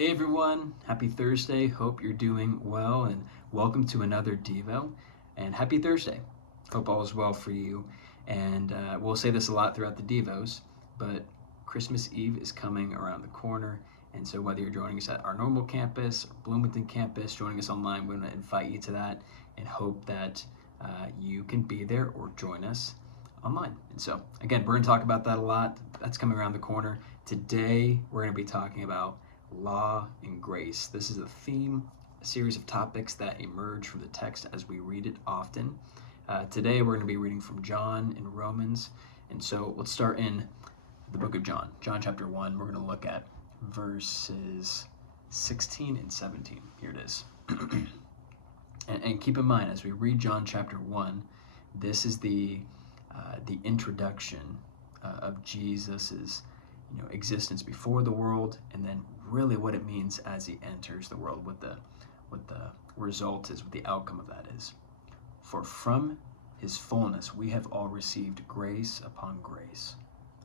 Hey everyone, happy Thursday. Hope you're doing well and welcome to another Devo. And happy Thursday. Hope all is well for you. And we'll say this a lot throughout the Devos, but Christmas Eve is coming around the corner. And so whether you're joining us at our normal campus, or Bloomington campus, joining us online, we want to invite you to that and hope that you can be there or join us online. And so, again, we're going to talk about that a lot. That's coming around the corner. Today, we're going to be talking about law and grace. This is a theme, a series of topics that emerge from the text as we read it often. Today we're going to be reading from John and Romans. And so let's start in the book of John. John chapter 1, we're going to look at verses 16 and 17. Here it is. and keep in mind, as we read John chapter 1, this is the introduction of Jesus's existence before the world, and then really what it means as he enters the world, what the result is, what the outcome of that is. For from his fullness we have all received grace upon grace.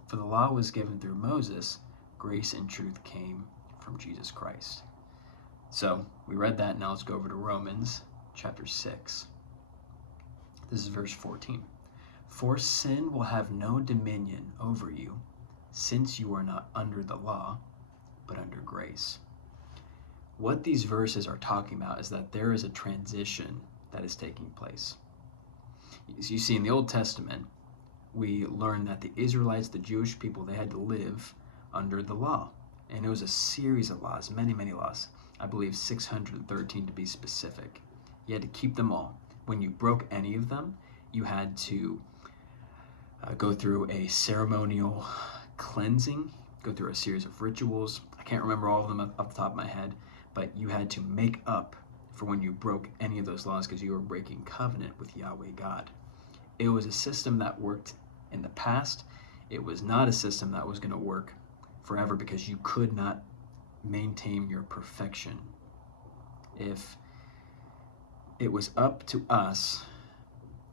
For the law was given through Moses, grace and truth came from Jesus Christ. So we read that. Now let's go over to Romans chapter 6. This is verse 14. For sin will have no dominion over you, since you are not under the law, but under grace. What these verses are talking about is that there is a transition that is taking place. As you see in the Old Testament, we learn that the Israelites, the Jewish people, they had to live under the law. And it was a series of laws, many, many laws. I believe 613 to be specific. You had to keep them all. When you broke any of them, you had to go through a ceremonial cleansing, go through a series of rituals. I can't remember all of them off the top of my head, but you had to make up for when you broke any of those laws because you were breaking covenant with Yahweh God. It was a system that worked in the past. It was not a system that was going to work forever because you could not maintain your perfection. If it was up to us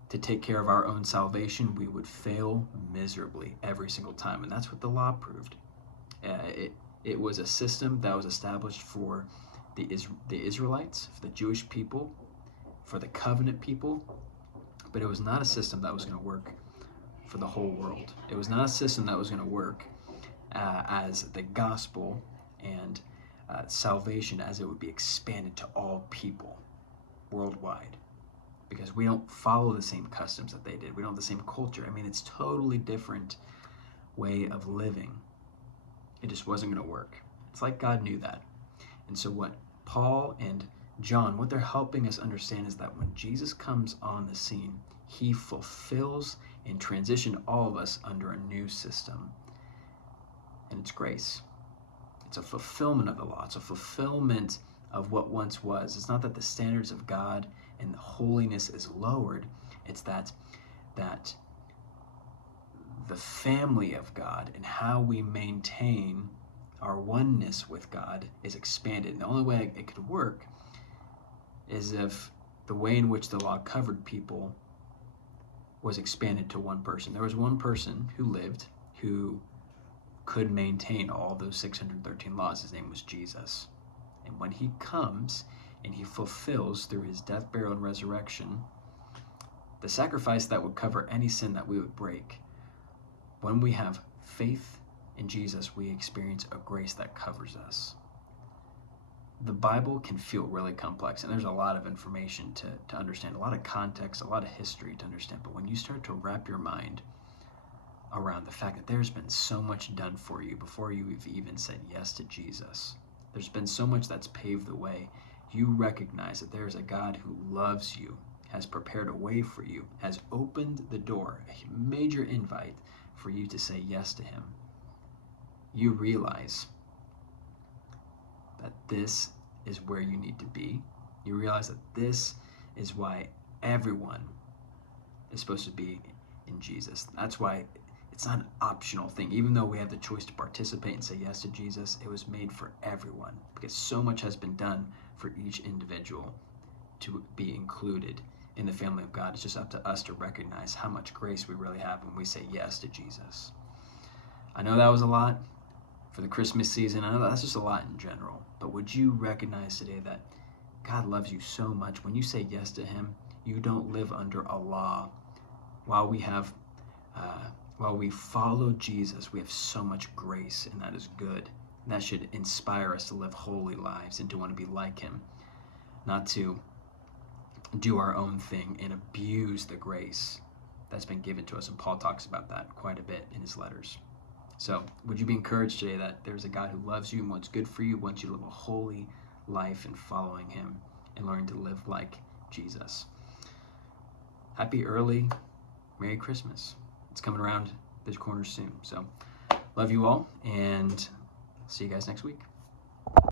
to take care of our own salvation, we would fail miserably every single time. And that's what the law proved. It was a system that was established for the Israelites, for the Jewish people, for the covenant people, but it was not a system that was going to work for the whole world. It was not a system that was going to work as the gospel and salvation as it would be expanded to all people worldwide. Because we don't follow the same customs that they did. We don't have the same culture. I mean, it's totally different way of living. It just wasn't going to work. It's like God knew that. And so what Paul and John, what they're helping us understand is that when Jesus comes on the scene, he fulfills and transitions all of us under a new system. And it's grace. It's a fulfillment of the law. It's a fulfillment of what once was. It's not that the standards of God and the holiness is lowered. It's that the family of God and how we maintain our oneness with God is expanded. And the only way it could work is if the way in which the law covered people was expanded to one person. There was one person who lived who could maintain all those 613 laws. His name was Jesus. And when he comes and he fulfills through his death, burial, and resurrection the sacrifice that would cover any sin that we would break, when we have faith in Jesus, we experience a grace that covers us. The Bible can feel really complex, and there's a lot of information to understand, a lot of context, a lot of history to understand. But when you start to wrap your mind around the fact that there's been so much done for you before you've even said yes to Jesus, there's been so much that's paved the way, you recognize that there's a God who loves you, has prepared a way for you, has opened the door, a major invite for you to say yes to him. You realize that this is where you need to be. You realize that this is why everyone is supposed to be in Jesus. That's why it's not an optional thing. Even though we have the choice to participate and say yes to Jesus, it was made for everyone because so much has been done for each individual to be included in the family of God. It's just up to us to recognize how much grace we really have when we say yes to Jesus. I know that was a lot. for the Christmas season. I know that's just a lot in general, but would you recognize today that God loves you so much? When you say yes to him, you don't live under a law. While we have, while we follow Jesus, we have so much grace, and that is good. And that should inspire us to live holy lives and to want to be like him, not to do our own thing and abuse the grace that's been given to us. And Paul talks about that quite a bit in his letters. So would you be encouraged today that there's a God who loves you and wants good for you, wants you to live a holy life and following him and learning to live like Jesus. Happy early Merry Christmas. It's coming around the corner soon. So love you all, and see you guys next week.